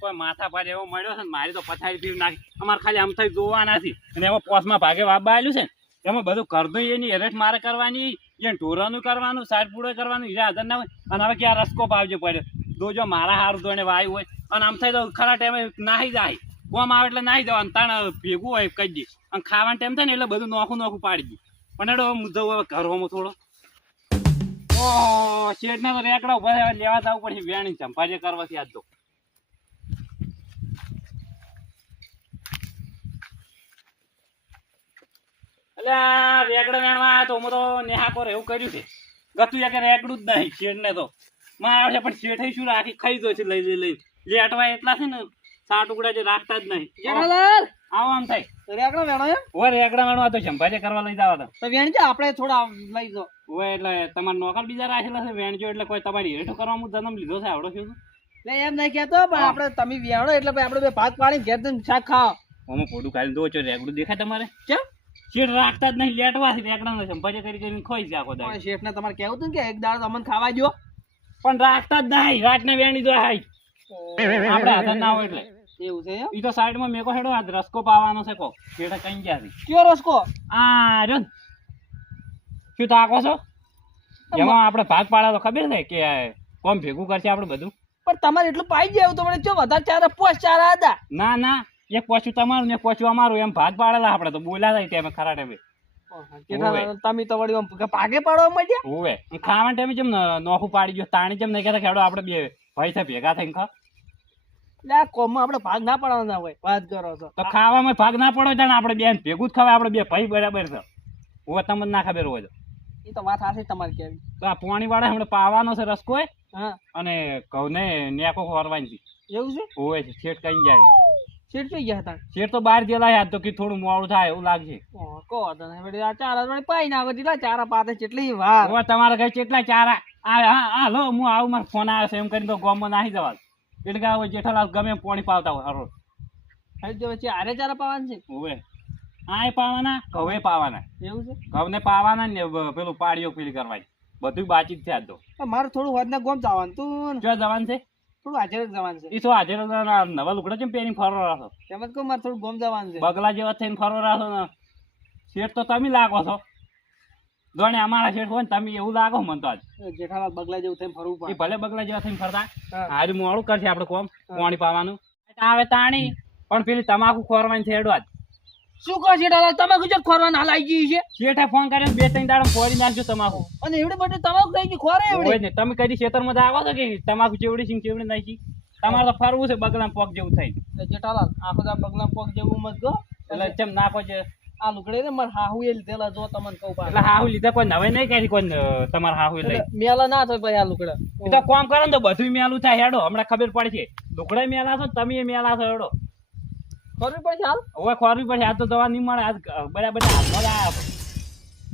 કોઈ માથા પાડે એવો મળ્યો છે મારી તો પથારી ફીર નાખી. અમારે ખાલી આમ થઈ જોવા નથી અને એમાં પોસમાં ભાગે વાબા આવેલું છે એમાં બધું કરતું એની હેરેટ મારે કરવાની એને ઢોરાનું કરવાનું, સાઈડ કરવાનું એ હાજર ના હોય. અને હવે ક્યાં રસ્કો પાવજો પડ્યો? દોજો મારા હારું એને વાયુ હોય. અને આમ થઈ તો ખરા ટાઈમે નાહી જાય. કોમ આવે એટલે નાહી જવાનું, તાણ ભેગું હોય કહી દે. અને ખાવાનું ટાઈમ થાય ને એટલે બધું નોખું નોખું પાડી દે. પણ એડો હું જવું હવે ઘરમાં થોડો. ઓ શેઠને તો રેકડા ઊભા લેવા જવું પડશે, વેણી ચંપાજે કરવાથી આજ તો. એટલે આ રેગડા વેણવા તો હું તો નેહા પર એવું કર્યું છે. ગતું કે રેગડું જ નહીં શેઠને તો. મારા છે પણ શેઠે શું રાખી ખાઈ દો છે લઈ લઈ લઈ. લેટવા એટલા છે ને સા ટુકડા જે રાખતા જ નહીં. જેઠાલાલ આવો આમ થાય. રેકડો વેણો એમ? ઓય રેકડા વેણો તો ચંપાજે કરવા લઈ જવા તો. વેણજો આપણે થોડા લઈ જો ઓય એટલે તમાર નોકર બીજા રાખેલા છે વેણજો એટલે કોઈ તમારી હેઠો કરવામાં જન્મ લીધો છે આવડો છે એટલે એમ નહીં કહેતો પણ આપણે તમે વેણો એટલે ભાઈ આપણે બે ભાત પાડીને ઘેર શાક ખાઓ. હું ફોટું કાઢી દો છો રેકડું દેખાય તમારે? કેમ શેઠ રાખતા જ નહીં લેટવા છે. રેકડા ચંપાજે કરી કરીને ખોઈ છે આખો દાડો. શેઠ ને તમારે કેવું હતું કે એક દાડો અમને ખાવા જો પણ રાખતા જ નહીં રાતને વેણી દો હાઈ આપડે હાથ ના હોય એટલે. એવું છે ઈ તો સાઈડમાં મેકો હેડો આ રસકો પાવાનો છે કો શેઠે કઈ ગયા છે. કયો રસકો? આ જો શું તાકો છો? એમાં આપણે ભાગ પાડા તો ખબર છે કે કોમ ભેગું કરશે આપણે બધું? પણ તમારે એટલું પાઈ જાય તો મને ચો વધારે ચાર પોસ ચાર હતા? ના ના. એક પોચું તમારું ને પોચું અમારું એમ ભાગ પાડેલા આપણે તો બોલ્યા હતા ત્યાં ખરા ટાઈમે. તમે તો વળી આમ પાડવા માંડ્યા હોવે. અને ટાઈમે જેમ નોખું પાડી ગયો તાણી જેમ નહીં કહેતા ખેડો આપણે બે ભાઈ છે ભેગા થઈને ખા. એટલે કોમમાં આપણે ભાગ ના પાડવાના હોય વાત કરો છો. તો ખાવામાં ભાગ ના પડો તાણે આપણે બેન ભેગું જ ખવાય આપણે બે ભાઈ બરાબર છે. હોવે તમને ના ખબર હોય એ તો વાત હાસી તમારે કેવી તો આ પોણી વાળા હમણાં પાવાનો છે રસકો અને હા. અને ઘઉંને નેકો ખોરવાની એવું છે? હોવે છે શેઠ કઈ જાય. શેઠ થઈ ગયા હતા? શેઠ તો બહાર ગયેલા યાદ તો કે થોડું મોડું થાય એવું લાગશે કો તને વળી આ ચાર વળી પાઈ ના જેટલા ચારા પાતે કેટલી વાર. ઓ તમારા ઘરે કેટલા ચારા? આ હા લો હું આવું મારો ફોન આવે છે એમ કરીને તો ગામમાં નાહી જવા એટલે કે હવે જેઠાલાલ ગમે પોણી પાવતા હોય હરો. હવે વચ્ચે આરે ચારા પાવાનું છે? હોવે. આય પાવાના ઘઉં પાવાના. એવું છે? ઘઉંને પાવાના ને પેલું પાડીઓ પેલી કરવાની. બધું બાચી જ છે તો. મારે થોડું વધના ગોમ જવાનું તું જો જવાન છે? થોડું હાજર જવાનું છે. એ તો આજે નવા લુગડા છે પહેરીને ફરવા રાખો તેમજ કહું મારે થોડું ગોમ જવાનું છે. બગલા જેવા થઈને ફરવા રાખો ને શેઠ તો તમે લાગો છો. જોણે અમારા શેઠ હોય ને તમે એવું લાગો મને તો આજ. જેઠાલાલ બગલા જેવું થઈને ફરવું પડે. ભલે બગલા જેવા થઈને ફરતા. હા. મોડું કરશે આપણે કોમ. પાણી પાવાનું. આવે તાણી. પણ પેલી તમાકુ ખોરવાની છે એડવા શું કહો તમે ગુજરાત છે શેઠે ફોન કર્યો બે ત્રણ દાડા ફોડી નાખજો તમાકુ. અને એવડે બધે તમાકુ થઈ ખોરે એવડે. ને. તમે કદી ખેતરમાં તો કે તમાકુ ચેવડી છે ચેવડી નાખી તમારે તો ફરવું છે બગલા પોક જેવું થઈ જેઠાલાલ આખો દા બગલા પગ જેવું મત ગો એટલે ચમ નાખો છે આ લુકડે ને મારે હાહુ એ લીધેલા જો તમને કહું. એટલે હાહુ લીધા કોઈ નવે નહીં કરી કોઈ તમારે હાહુ લઈ. મેલા ના થાય ભાઈ આ લુગડા. તો કોમ કરો ને તો બધું મેલું થાય હેડો. હમણાં ખબર પડશે લુકડા મેલા છો તમે મેલા છો હેડો. ખબર પડશે હાલ? હવે ખોરવી પડશે. આ તો દવા નહીં મળે. આજ બરાબર હાથમાં જ આયા.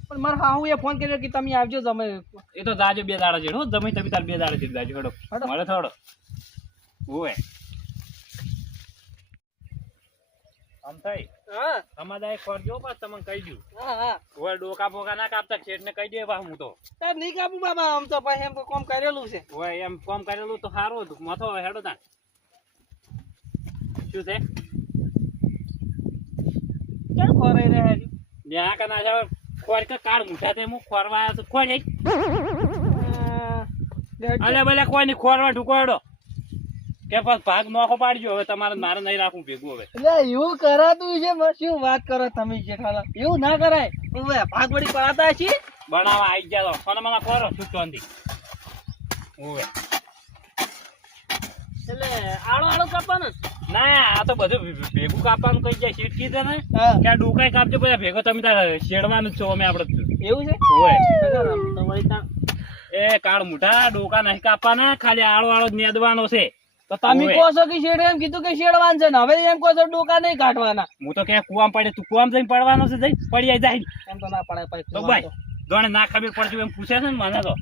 પણ મારે હાહુ એ ફોન કર્યો કે તમે આવજો તમે એ તો જાજો બે દાડા જેડો તમે તમે તાર બે દાડા જેડો જાજો. હેડો. મળે થોડો ઓય આમ થઈ હા. તમારા એક ખોરજો પાછ તમને કહી દઉં. હા હા. ઓય ડોકા બોકા ના કાપતા શેઠને કહી દે બા હું તો. સાહેબ નહીં કાપું બાબા આમ તો પછી એમ તો કોમ કરેલું છે. ઓય એમ કોમ કરેલું તો સારું હતું. મથો હેડો તા શું છે? કેમ ખોરાઈ રહ્યા છે કના છે ખોર કે કાળ મુઠા તે હું ખોરવા આવ્યો છું. ખોર અલે ભલે કોઈ નહીં ખોરવા ઢુકોડો કે બસ ભાગ નોખો પાડજો હવે તમારે મારે નહીં રાખવું ભેગું હવે. એટલે એવું કરાતું છે શું વાત કરો તમે જેઠાલાલ એવું ના કરાય. ભાગ વળી પડાતા છે બનાવવા આવી ગયા તો. સોના મને ખોરો શું ચોંધી ઓવે એટલે આળો આળો કાપવાનો ના આ તો બધું ભેગું કાપવાનું કઈ જાય શીટ કીધે ને કે આ ડોકાઈ કાપજો બધા ભેગો તમે તાર શેડવાનું છો અમે આપણે એવું છે? ઓય તો વળી તા- એ કાળ મુઠા ડોકા નહીં કાપવાના ખાલી આળો આળો નેદવાનો છે. તો તમે કહો છો કે શેડ એમ કીધું કે શેડવાન છે ને હવે એમ કહો છો ડોકા નહીં કાઢવાના. હું તો કે કુવામ પડે તું કુવામ જઈને પડવાનો છે જઈ પડી જાય એમ તો ના પડે પછી તો ભાઈ જોણે ના ખબર પડતી એમ પૂછે છે ને મને તો.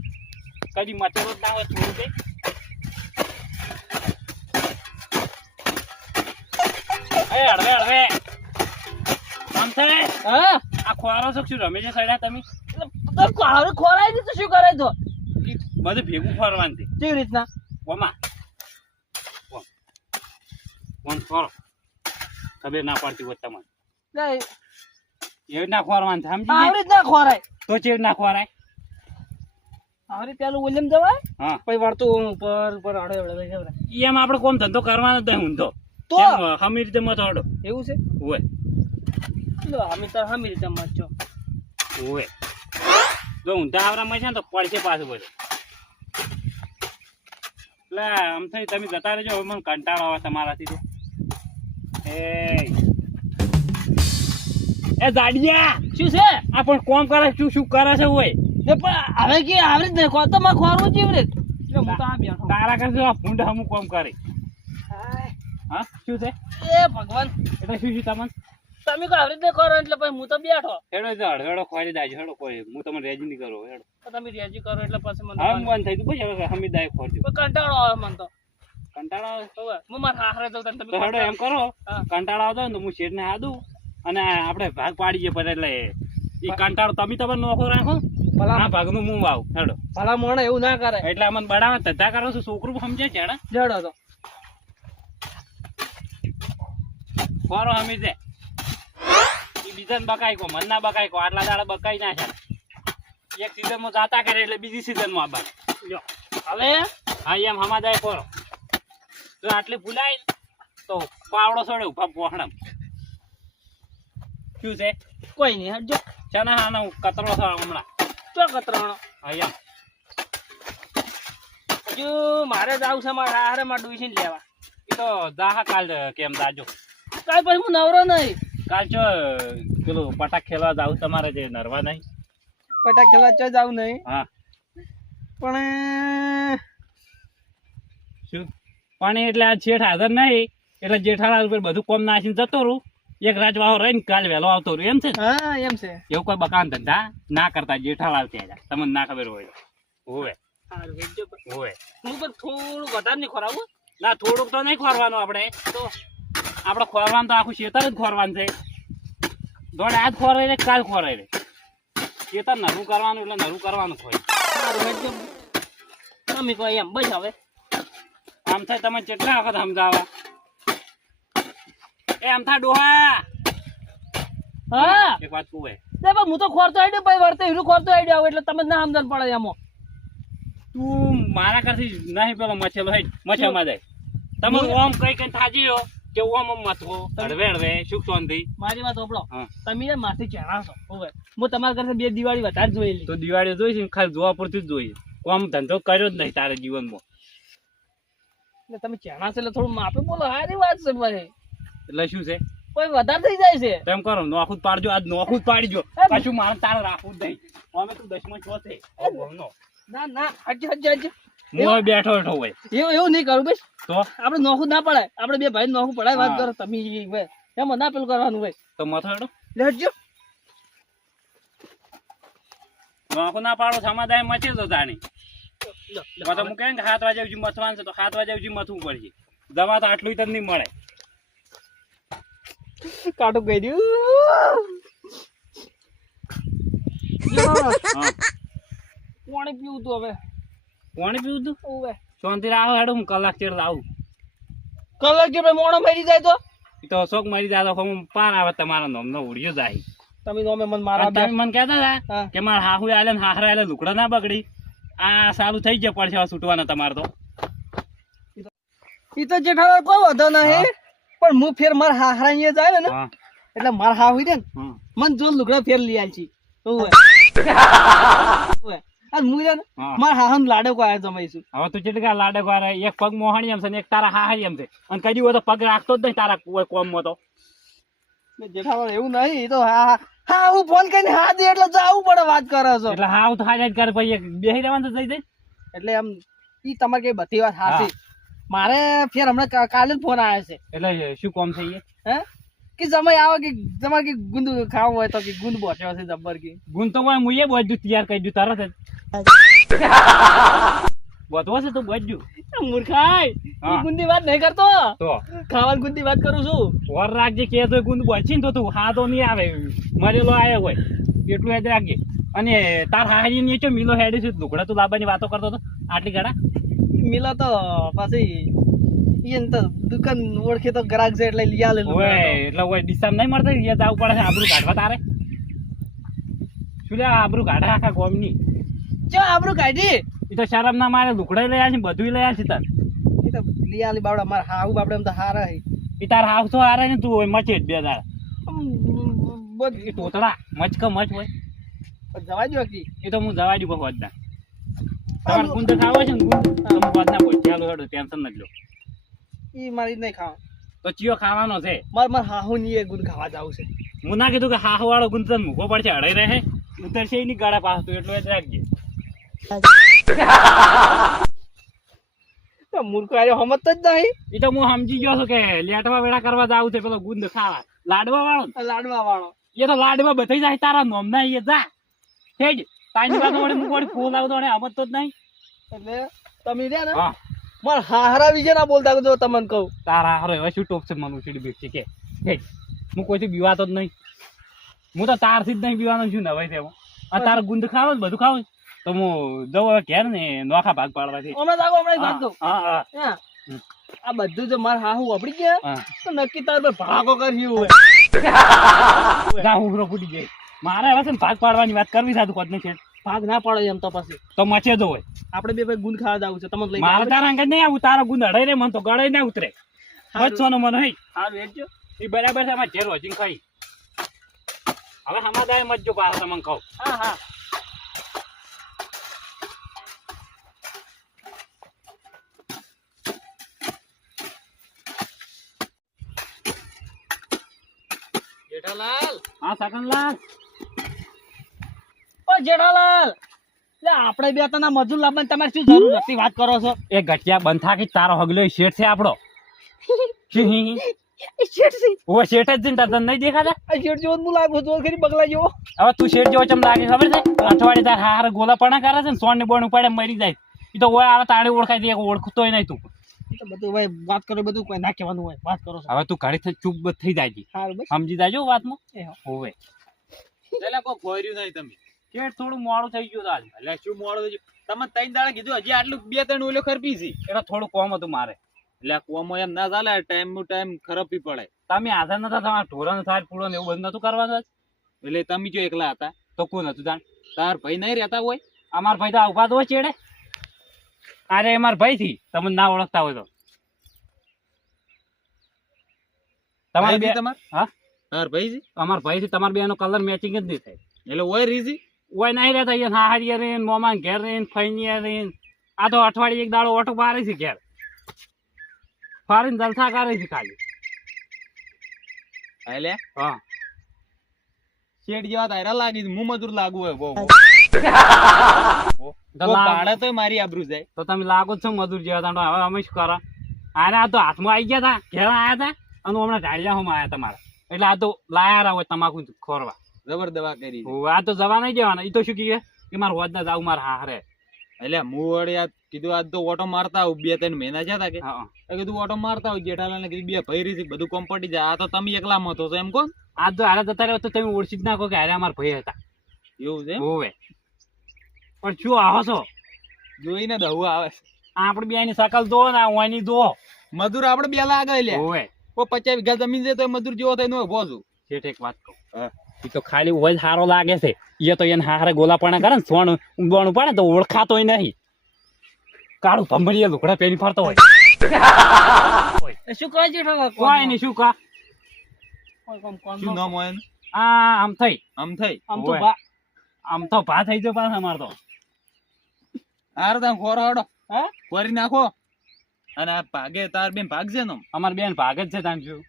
કદી મચરો ના હોય થોડું કઈ. એ હળવે હળવે થાય હા. આ ખોરો છો શું રમે છે સડ્યા તમે તો કાળો ખોરાય તો શું કરે તો? બધું ભેગું ફરવાનું છે. કેવી રીતના? ઓમાં. કોમ કરો ખબર ના પડતી હોય તમને ના, એવી ના ખોરવાનું છે સમજી આવી રીતના ખોરાય. તો ચેવી ના ખોરાય. આવરી પેલું ઓલિયમ જવાય? હા. પછી વળતું ઉપર ઉપર જવરે. એમ આપણે કોમ ધંધો કરવાનો જ હું ઊંધો. તો હમી રીતે મત હડો? એવું છે? હોય લો અમે તો હમી રીતે મચો હોય જો ઊંધા આવરામાં છે ને તો પડશે પાછું બધું. એટલે આમ થઈ તમે જતા રહેજો હવે મને કંટાળો આવે તમારાથી તો. એ એ દાડિયા શું છે? આ પણ કોમ કરે શું શું કરે છે હોય ને પણ હવે કે આવી જ નહીં તો માં ખોરવું કેવી રે એટલે હું તો આ બેઠો તારા કરશે આ ભૂંડ હું કોમ કરે. હા? શું છે? એ ભગવાન. એટલે શું શું તમને? તમે આવી રીતે કરો એટલે પછી હું તો બેઠો. હેડો તો હળવેડો ખોરી દાજો હેડો કોઈ હું તમને રેજી નહીં કરું હેડો. તમે રેજી કરો એટલે પછી મને હા મન થઈ ગયું પછી હવે હમી દાય ખોરજો કંટાળો આવે મને તો. કંટાળો આવે? હું મારા હારે જઉં તમે હેડો એમ કરો. કંટાળો આવતો ને તો હું શેઠને આદું અને આપણે ભાગ પાડી જઈએ પછી એટલે એ કંટાળો તમે તમે નોખો રાખો. ભલા ભાગ ભાગનું હું વાવ. હેડો. ભલા મોણે એવું ના કરે. એટલે અમને બડાવે ધંધા કરો છો છોકરું સમજે છે હેડો તો. ખોરો હમી છે. એ બીજાને બકાઈ કો મન ના બકાઈ કો આટલા દાડા બકાઈ ના છે. એક સીઝનમાં જાતા કરે એટલે બીજી સીઝનમાં આબાર લ્યો. હવે હા એમ હમાદાય ખોરો. જો આટલી ભૂલાય તો પાવડો છોડે ઊભા પોહણમ શું છે? કોઈ નહીં હટજો. છે ને હા હું કતરો છો હમણાં. ચો કતરાણો? હા હજુ મારે જાવ છે મારા હારે માં ડુઈસી લેવા. એ તો જાહા કાલ કેમ દાજો કાલ પછી હું નવરો નહીં. કાલ ચો પેલું પટાક ખેલવા જાવ તમારે જે નરવા નહીં? પટાક ખેલવા ચો જાવ નહીં. હા. પણ શું? પણ એટલે આ છેઠ હાજર નહીં. એટલે જેઠાલાલ ઉપર બધું કોમ નાખીને જતો રહું. એક રાજવાળો રહીને કાલ વહેલો આવતો રહ્યો એમ છે હા એમ છે. એવું કોઈ બકાન ધંધા ના કરતા જેઠાલાલ ત્યાં તમને ના ખબર હોય હોવે. હોવે. હું પણ થોડું વધારે નહીં ખોરાવું. ના થોડુંક તો નહીં ખોરવાનું આપણે. તો આપણે ખોરવાનું તો આખું શેતર જ ખોરવાનું છે. દોડ આજ ખોરાય રે કાલ ખોરાય રે. શેતર નરું કરવાનું એટલે નરું કરવાનું ખોય. તમે કહો એમ બસ હવે. આમ થાય તમે કેટલા વખત સમજાવા? એ આમ થા ડોહા. હા. એક વાત કહું હે. તે હું તો ખોરતો આડ્યો ભાઈ વર્તે હીરું ખોરતો આડ્યો એટલે તમે ના સમજણ પડે એમાં. તું મારા કરતી નહીં પેલો મછેલો હેડમાં જાય. તમે હું- ઓમ કઈ કઈ થાજી રહ્યો કે ઓમ ઓમ હળવે હળવે સુખ શાંતિ? મારી વાત ઓપડો તમે માથે માથી છો હવે હું તમારા ઘરે બે દિવાળી વધારે જોયેલી. તો દિવાળી જોઈ છે ખાલી જોવા પૂરતી જ જોઈએ કોમ ધંધો કર્યો જ નહીં તારા જીવનમાં. એટલે તમે ચેણા છે એટલે થોડું માપે બોલો. સારી વાત છે ભાઈ. એટલે શું છે? કોઈ વધારે થઈ જાય છે. તેમ કરો નોખું પાડજો આજ નોખું પાડજો. પાછું મારે તારે રાખવું જ નહીં. અમે તું દસમાં છો છે. ના ના હજી હજી હજી. હું બેઠો બેઠો હોય. એવું એવું નહીં કરું ભાઈ તો? આપણે નોખું ના પડાય. આપણે બે ભાઈ નોખું પડાય વાત કરો તમે ભાઈ એમાં ના પેલું કરવાનું ભાઈ તો મથો હેડો. લેજો નોખું ના પાડો સમાધાન મચે તો તાણી તો હું કે સાત વાગે સુધી મથવાનું છે તો સાત વાગે સુધી મથવું પડશે. દવા તો આટલું જ નહીં મળે. કાટું કહી દઉં પાણી પીવું તું હવે? પાણી પીવું તું ઓવે શાંતિ રાખો હેડ હું કલાક ચેડ આવું. કલાક ચેડ મોણો મરી જાય તો? તો શોખ મરી જાય તો હું પાન આવે તમારા નોમનો ઉડ્યો જાય. તમે નોમે મન મારા તમે મન કહેતા હતા કે મારા હાહુ આલે ને હાહરા આલે લુકડા ના બગડી. આ સારું થઈ ગયા પડશે હવે છૂટવાના તમારે તો. ઈ તો જેઠાલાલ કોઈ વધો નહીં પણ હું ફેર મારા હાહરા અહીંયા જાય ને એટલે મારા હાહુ ને મન જો લુકડા ફેર લઈ આલ છે ઓવે ઓવે અને હું છે ને હા. મારા હાહન લાડો આયા જમાઈશું હવે તું ચેટકા લાડે વારે એક પગ મોહણી એમ છે ને એક તારા હાહા એમ છે. અને કદી હોય તો પગ રાખતો જ નહીં તારા કોઈ કોમમાં તો. જેઠાલાલ એવું નહીં તો હા હા. હા હું ફોન કરીને હા દે એટલે જાવું પડે વાત કરો છો. એટલે હાવ તો હાજા જ કરે પછી એક બેહી રહેવાનું તો થઈ જાય. એટલે એમ ઈ તમારે કઈ બધી વાત હાચી. મારે ફેર હમણાં કાલે ફોન આવ્યો છે. એટલે શું કોમ છે એ હે? કે જમાઈ આવો કે તમારે કે ગુંદ ખાવું હોય તો કે ગુંદ બોચ્યો છે જબ્બર કે. ગુંદ તો કોઈ મુઈએ બોજ્યું તૈયાર કરી દીધું તરત જ. છે તો બોજ્યું મૂર્ખાય હા. ગુંદી વાત નહીં કરતો. તો? ખાવાની ગુંદી વાત કરું છું. ઓર રાખજે કે તો ગુંદ બોચી તો તું હા તો નહીં આવે. મરેલો આયો હોય એટલું યાદ રાખજે. અને તાર હારી નીચે મિલો હેડી છે લુગડા તું લાવવાની વાતો કરતો હતો. આટલી ગાડા? મિલો તો પછી ઈ એને તો દુકાન ઓળખે તો ગ્રાહક છે એટલે લઈ આલે ઓય એટલે ઓય ડિસ્કાઉન્ટ નહીં મળતા એ જાવ પડે આબરૂ કાઢવા તારે? શું લે આબરૂ કાઢે આખા ગોમની? જો આબરૂ કાઢી? ઈ તો શરમ ના મારે લુકડાઈ લઈ છે બધું લઈ છે તાર ઈ તો લઈ આલી બાવડા માર હાવ બાપડે એમ તો હારા હે. ઈ તાર હાવ તો હારે ને તું ઓય મચે બે તાર આમ, બધ. એ તોતડા મચ હોય. જવા દો કી એ તો હું જવા દઉં બહુ વધના તમારે ગુંદ ખાવો છે ને ગુંદ તમે વધના કોઈ. ચાલો હેડો ટેન્શન નથી લો. ઈ મારી નહીં ખાવા. તો ચિયો ખાવાનો છે. માર માર હાહુ ની એ ગુણ ખાવા જાવ છે. હું ના કીધું કે હાહુ વાળો તને મૂકો પડશે અડાઈ રહે. ઉતરશે એની ગાડા પાસ તું એટલું જ રાખજે. તો મૂર્ખો આર્યો હમત જ નહીં. એ તો હું સમજી ગયો છું કે લેટવા વેડા કરવા જાવ છે પેલો ગુંદ ખાવા. લાડવા વાળો લાડવા વાળો એ તો લાડવા બધાઈ જાય તારા નોમના એ જા. હેજ તાની વાત મને હું ફોન આવતો ને સમજતો જ નહીં. એટલે તમે રહ્યા ને? હા. માર હારા વિશે ના બોલતા જો તમને કહું. તારા હારો હવે શું ટોપ છે મને ઉછીડી બેઠી કે? હું કોઈથી બીવાતો જ નહીં. હું તો તારથી જ નહીં બીવાનો છું નવાઈ તેવો આ તારે ગુંદ ખાવો ને બધું ખાવ તો હું જવું ઘેર ને નોખા ભાગ પાડવાથી. અમે જાગો હમણાં ભાગ કહું હા હા. હા. આ બધું જો માર હાહુ વાપરી ગયા. તો નક્કી તાર પર ભાગો કર્યું હોય. જા હું ફૂટી જાય મારે હવે છે ભાગ પાડવાની વાત કરવી સાતું કોદને છે? ભાગ ના પાડો એમ તો પછી. તો મચે જો હોય. આપણે બે ભાઈ ગુંદ ખાવા જાવું છે. તમને લઈ મારે તારા અંગે નહીં આવું. તારા ગુંદ અડાઈ રે મન તો ગળે ના ઉતરે. બચવાનો મન હઈ. સારું હેડજો એ બરાબર છે અમારે ઘેર વજીને ખાઈ. હવે હમાદાય મત જો પાછા તમને કહું. હા હા. જેઠાલાલ. હા સકનલાલ ઓ જેઠાલાલ. આપણે બે તને મજૂર લાવવાની તમારે શું જરૂર હતી વાત કરો છો? એ ગઠિયા બંધ થાકી તારો હગલો શેઠ છે આપણો? શેઠ છે. ઓ શેઠ જ છે તને નહીં દેખાતા? આ શેઠ જેવો હું લાગુ છું ખરી બગલા જેવો. હવે તું શેઠ જેવો ચમ લાગે ખબર છે? અઠવાડિયે તાર હાર ગોલા પણ કરે છે ને સોન ને બોણ ઉપાડે મરી જાય. એ તો ઓય આવે તાણે ઓળખાય દે ઓળખતોય નહીં તું. બધું ભાઈ વાત કરો બધું કોઈ ના કહેવાનું હોય વાત કરો છો. હવે તું ઘડી થઈ ચૂપ થઈ જાય સમજી જાજો વાતમાં? હોવે એટલે કોઈ ખોર્યું નહીં તમે. શેઠ થોડું મોડું થઈ ગયું હતું એટલે શું મોડું થયું તમે ત્રણ દાડા કીધું હજી આટલું બે ત્રણ ઓલો ખરપી છે. એટલે થોડું કોમ હતું મારે. એટલે કોમો એમ ના ચાલે ટાઈમનું ટાઈમ ખરપી પડે. તમે હાજર નતા તમારા ઢોરણ થાય પૂળો ને એવું બધું નતું કરવાનું એટલે તમે જો એકલા હતા. તો કોણ હતું જાણ તાર ભાઈ નહીં રહેતા હોય? અમાર ભાઈ તો ઊભા તો હોય ચેડે અરે અમાર ભાઈ થી તમે ના ઓળખતા હોય તો. તમારે બે તમાર? હા? તાર ભાઈ અમાર ભાઈ થી તમાર બે નો કલર મેચિંગ જ નહીં થાય. એટલે હોય રીઝી? ઓય નહીં રહેતા અહીંયા સાહારીએ રહીને મોમાં ઘેર રહીને ફઈનીએ રહીને. આ તો અઠવાડિયે એક દાડો ઓટો મારે છે ઘેર. ફારીને જલસા કરે છે ખાલી. એટલે? હા. શેઠ જેવા તારા લાગી. હું મજૂર લાગુ હોય બહુ. તો ભાડે તો મારી આબરૂ જાય. તો તમે લાગો છો મજૂર જેવા તાંડો. હવે અમે શું કરો? આને આ તો હાથમાં આવી ગયા હતા ઘેર આવ્યા હતા અને હમણાં ઢાળિયા હું આવ્યા તમારા. એટલે આ તો લાયા હોય તમાકુ ખોરવા. જબર દવા કરી આ તો જવા નહીં દેવાના એ તો શું કહે? કે મારે હોદ ના જાવું મારે હારે. એટલે હું વળી કીધું આજ તો ઓટો મારતા આવું બે ત્રણ મહિના જતા કે. કીધું ઓટો મારતા આવું જેઠાલાલ કીધું બે ભૈરી છે બધું કોમ પટી જાય. આ તો તમે એકલા મત છો એમ કોણ આ તો હારે જતા રહ્યો તો તમે ઓળખી જ નાખો કે હારે અમારા ભાઈ હતા. એવું છે હોવે. પણ શું આવો છો? જોઈને દહુ આવે છે. આપણે બે ની સકલ દો ને ઓની દો મજૂર આપડે બે લાગે લે હોવે. કો પચાસ વીઘા જમીન છે તો મજૂર જેવો થઈને ઊભો છું. શેઠ એક વાત કહું. હા. એ તો ખાલી હોય સારો લાગે છે. એ તો એને હારે ગોલાપણા કરે ને સોણ ઊંઘવાનું પડે તો ઓળખાતોય નહીં. કાળું ભંભરીએ લુકડા પહેરી ફરતો હોય. શું કહે છે કોઈ નહીં શું કા કોઈ કોમ કોમ શું નામ હોય આ આમ થઈ. આમ થઈ? આમ તો આમ તો ભા થઈ ગયો પાછા અમાર તો. હડો. નાખો. અને આ ભાગે તાર બેન ભાગશે ને અમાર બેન ભાગ જ છે તાન શું?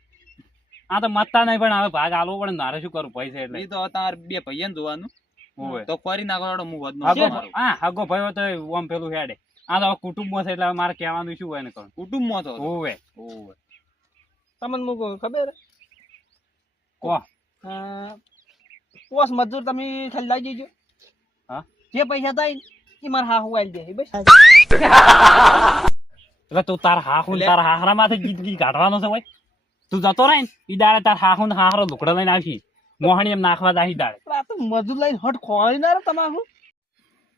આ તો મતતા નહીં પણ હવે ભાગ આલવો પડે મારે શું કરું પૈસા એટલે. એ તો તાર બે ભાઈ જોવાનું. તો કરી નાખો હું વધનો હા હગો ભાઈ તો ઓમ પેલું હેડે. આ તો કુટુંબમાં છે એટલે મારે કહેવાનું શું હોય ને કહું કુટુંબમાં તો હોવે. હોવે. તમને મૂકો ખબર? કો. પોસ મજૂર તમે ખાલી લઈ જજો હા? જે પૈસા થાય એ મારા હાહુ આલી દે બસ. એટલે તું તાર હા હું લે. હારા હાહરા માંથી ગીત ગીત કાઢવાનો છે ભાઈ. તું જતો રહે ને ઈ દાડે તાર હાહુ ને હાહરો લુકડા લઈને આવશી. મોહણી એમ નાખવા જાય દાડે. આ તો મજૂર લઈને હટ ખોવાડી ના રે તમારું.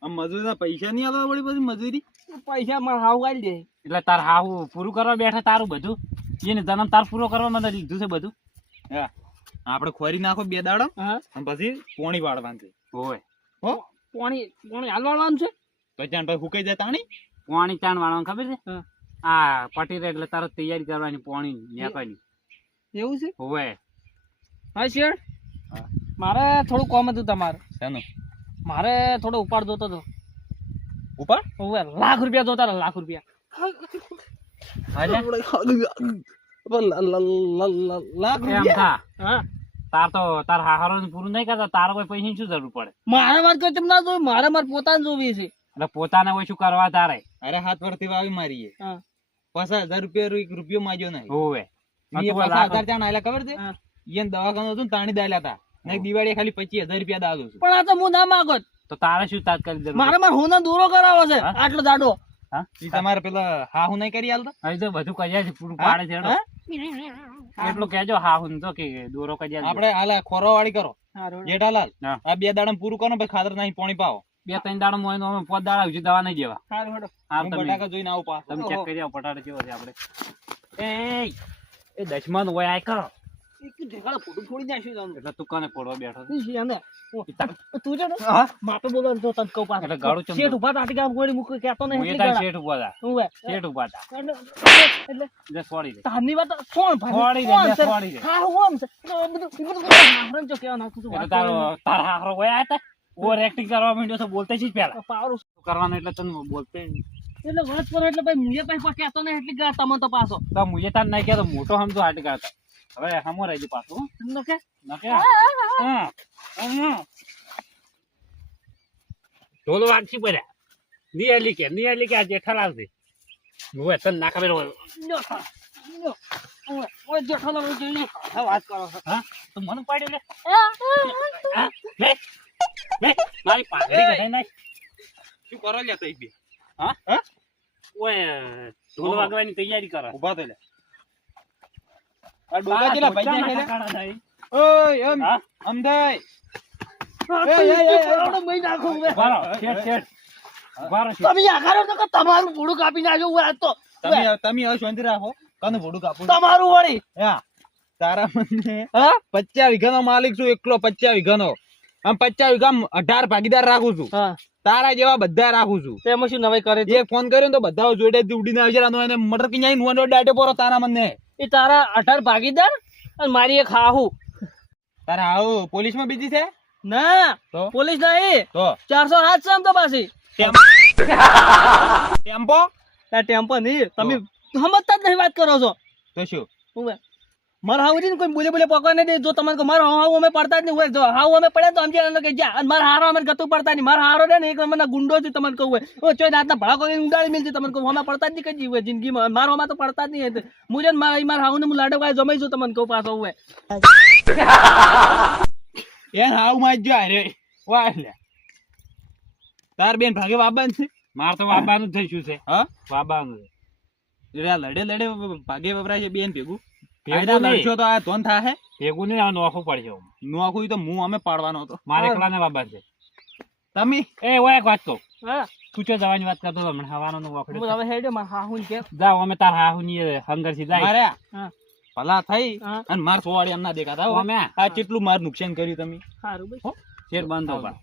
આ મજૂરના પૈસા નહીં આલવા વળી પછી મજૂરી? પૈસા મારે હાવ ગાલી દે. એટલે તાર હાહુ પૂરું કરવા બેઠા તારું બધું? એને જન્મ તાર પૂરો કરવા મને લીધું છે બધું? હા આપણે ખોરી નાખો બે દાડો હા. અને પછી પોણી વાળવાનું છે. હોય હો? પાણી પાણી હાલવાનું છે? તો ભાઈ હુકાઈ જાય તાણી? પાણી ચાણ વાળવાનું ખબર છે? હા. આ પટી રે એટલે તારો તૈયારી કરવાની પોણી નેકવાની એવું છે? હોવે. હા શેઠ મારે થોડું કોમ હતું તમારે. શેનું? મારે થોડો ઉપાડ જોતો હતો. ઉપાડ? હોવે લાખ રૂપિયા જોતા હતા લાખ રૂપિયા. લાખ એમ હા. તાર તો તાર હાહારો પૂરું નહીં કરતા તારા કોઈ પૈસાની શું જરૂર પડે? મારે મારે તો તેમ ના જોયું મારે મારે પોતાને જોવી છે. એટલે પોતાને હોય શું કરવા તારે? અરે હાથ પરથી વાવી મારીએ. હા. પાછા હજાર રૂપિયા રો- રૂપિયો માગ્યો નહીં. હોવે. ઈ પાછા લાખ ચાણ આયલા ખબર છે? હા. દવાખાનું હતું તાણી દાયલા હતા. ને દિવાળી ખાલી પચીસ હજાર રૂપિયા દાદો પણ આ તો હું ના માગો. તો તારે શું તાત્કાલિક જરૂર મારે મારે હોના દૂરો કરાવો છે આટલો જાડો. તમારે પેલા હા હું નહીં કરી આલતા? હવે તો બધું કર્યા છે પૂરું પાડે છે એટલું કહેજો હા હું તો કે દોરો કરી. આપણે હાલા ખોરો વાળી કરો. જેઠાલાલ આ બે દાડા પૂરું કરો પછી ખાતર નહીં પાણી પાવો. બે ત્રણ દાડા મોય અમે પોત દાડા હજુ દવા નહીં દેવા. હેડો. તમે જોઈને આવું પા તમે ચેક. કરી આવો પટાટો કેવો છે આપણે. એ. એ દશમન હોય આય કરો ઢેકાળે ફોટો ફોડી નાખ્યું. એટલે તું કોને પડવા બેઠો તું છે ને માપે બોલો તો તને કહું પાછું. એટલે ગાળું ચમ શેઠ ઊભા હતા, ગામ ગોળી મૂકી કહેતો નહીં હું એ એટલી તાર ગાળા. શેઠ ઊભા હતા હું શેઠ ઊભા હતા એટલે એટલે એટલે છોડી દે તારની વાત સોણ ભાઈ, છોડી દે, સોણ લે, છે. છોડી દે. હા, હું છે. બધું- બધું બધું જો કહેવા નાખું છું, તારો કરવાની. હારો હોય આયા ઓવર એક્ટિંગ કરવા માંડ્યો તો બોલતે જ પેલા પાવરું. કરવાનું એટલે તને બોલતે જ નહીં. એટલે વાત કરો એટલે ભાઈ મુજે પાસે કહેતો ને એટલી ગયા તમે તો પાછો. તો મુજે તાર નહીં કહેતો મોટો સમજો હાટ કરતા હવે હમો રહી ગયું પાછું નકે? નકે? કે ના કે હા હા ઢોલ વાગશી પડ્યા. નિયાલી કે નિયાલી કે આ જેઠાલાલ છે હું તન ના ખબર હોય. લ્યો ખા, લ્યો. ઓય, જેઠાલાલ જોઈ હા, વાત કરો હા? તું મને પાડ્યો લે. લે લે. મારી પાઘડી કઢાઈ નાખ. શું કરો લે તઈ બી? હા? હા? ઓય ઢોલ વાગવાની તૈયારી કરો. ઊભા થઈ લે આ ડોગા કેલા ભાઈ આ કેલા થાય. ઓય એમ નાખો આઘારો તો તમારું ભૂડું કાપી આજ તો તમે તમે હવે શાંતિ રાખો કને ભૂડું કાપું તમારું વળી. હા તારા મને હા? પચાસ વીઘાનો માલિક છું એકલો પચાસ વીઘાનો. આમ પચાસ વીઘા અઢાર ભાગીદાર રાખું છું. હા. તારા જેવા બધા રાખું છું. તેમાં શું નવાઈ કરે છે? ફોન કર્યો તો બધા જોડે ઉડીને આવી રાનો એને મટર કિંજાઈ નુવાનો ડાટે પોરો તારા મને એ તારા અઢાર ભાગીદાર અને મારી એક હાહુ. તારા આવો પોલીસમાં બીજી છે? ના પોલીસ નહીં. તો? ચારસો સાત છે આમ તો પાછી. ટેમ્પો? ટેમ્પો નહીં. તમે સમજતા જ નહીં વાત કરો છો. તો શું? મારા હાવું છે ને કોઈ બોલે બોલે પકવા નહીં દે. જો તમારે કહો, મારો હાવ અમે પડતા જ નહીં હોય. જો હાવ અમે પડ્યા તો સમજે કે જ્યાં અને મારા હારો અમે ગતું પડતા નહીં. મારા હારો ને એક નંબરના ગુંડો છે તમને કહું હોય. ઓ ચોય રાતના ઉડાડી મિલશે તમને કહું. અમે પડતા જ નહીં કઈ હોય જિંદગીમાં. મારો અમે તો પડતા જ નહીં હું છે મારા મારા હાવ ને હું લાડો કાંઈ જમાઈ છું તમને કહું પાછો હોય. એન હાવમાં જો અરે વાહ લે તાર બેન ભાગે વાબાન છે? માર તો વાબાનું થઈ છે? હા? વાબાનું એટલે લડે લડે ભાગે વપરાય છે બેન ભેગું? ભેગું નહીં. તો આ ધોન થાહે? ભેગું નહીં આ નોખું પડશે નોખું તો મું અમે પાડવાનો હતો. મારે એકલાને વાબા છે. તમે? એ ઓય એક વાત કહું. તું ચો જવાની વાત કરતો હમણાં હવાનો હું હવે હેડ્યો મારા હાહુ કે જાઓ અમે તાર હાહુની એ હંગરથી જાય. મારે ભલા થઈ. અને માર સોવાડી એમ ના દેખાતા અમે આ કેટલું માર નુકસાન કર્યું તમે? સારું ભાઈ શેર બંધ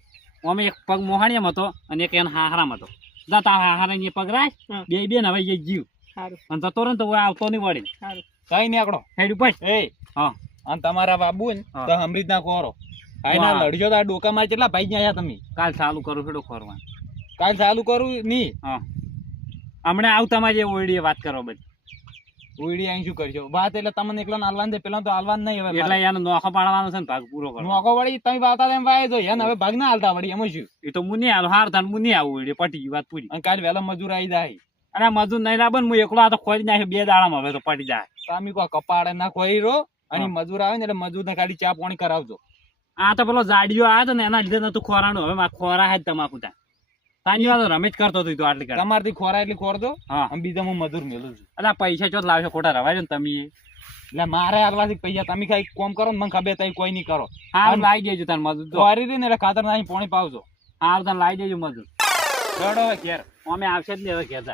અમે એક પગ મોહાણીયમ હતો અને એક એના હાહરામ હતો. જા તાર હાહરાની એ પગ રાખ. બે બે ને હવે જીવ. અને જતો રહે તો આવતો નહીં વળી કઈ નહીં આકડો. એ. હા. અને તમારા બાબુ ને હા. તો હમરીત ના કોરો આયના વાહ. લડજો તો આ ડોકા માં કેટલા ભાઈ ગયા તમે? કાલ ચાલુ કરું છોડો ખોરવા. કાલ ચાલુ કરું ની? હા. હમણાં આવતા માં જે ઓયડીએ વાત કરો બધી. ઓઈડી અહીં શું કરજો વાત એટલે તમને એકલા આલવાન દે પેલા તો આલવાન નહીં હવે એટલે એને નોખો પાડવાનો છે ને ભાગ પૂરો કરો નોખો વળી તમે વાતા એમ વાય જો એને હવે ભાગ ના હાલતા વળી એમાં શું? એ તો મુની હાલ હાર ધાન મુની આવું ઓઈડી પટી વાત પૂરી. અને કાલ વહેલા મજૂર આવી જાય. અને આ મજૂર નહીં લાવે ને હું એકલો આ તો ખોરી નાખે બે દાડામાં હવે તો પટી જાય. તમે કો કપાળે ના ખોઈ અને મજૂર આવે ને એટલે મજૂર ને ખાલી ચા પાણી કરાવજો. આ તો પેલો જાડીઓ આવ્યો ને એના લીધે નતું ખોરાનું હવે ખોરા હે તમાકુ ત્યાં. તાની વાત રમેશ કરતો હતો તું આટલી તમારથી ખોરા એટલી ખોરજો હા. અને બીજા હું મજૂર મેલું છું. એટલે પૈસા ચોથ લાવશો ખોટા રવાય ને તમે. એટલે મારે હાલવાથી પૈસા તમે કઈ કોમ કરો ને મને ખબર તઈ કોઈ નહીં કરો. હા લાવી દેજો તને મજૂર ખોરી રહી ને એટલે ખાતર નાખી પાણી પાવજો. હા તને લાવી દેજો મજૂર. ચડો હવે ઘેર. અમે આવશે જ નહીં હવે ઘેર